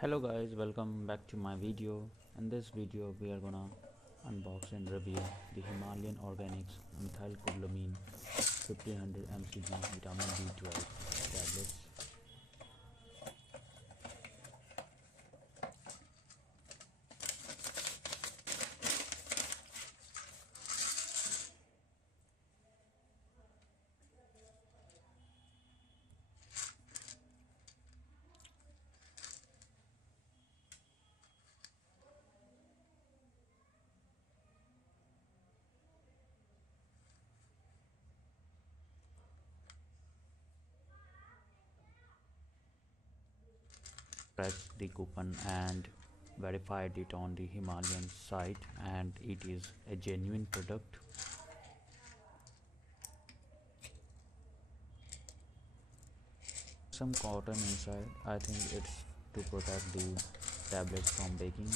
Hello guys, welcome back to my video. In this video we are gonna unbox and review the Himalayan Organics Methylcobalamin 1500 mcg vitamin B12 tablets. Press the coupon and verified it on the Himalayan site, and it is a genuine product. Some cotton inside. I think it's to protect the tablets from baking.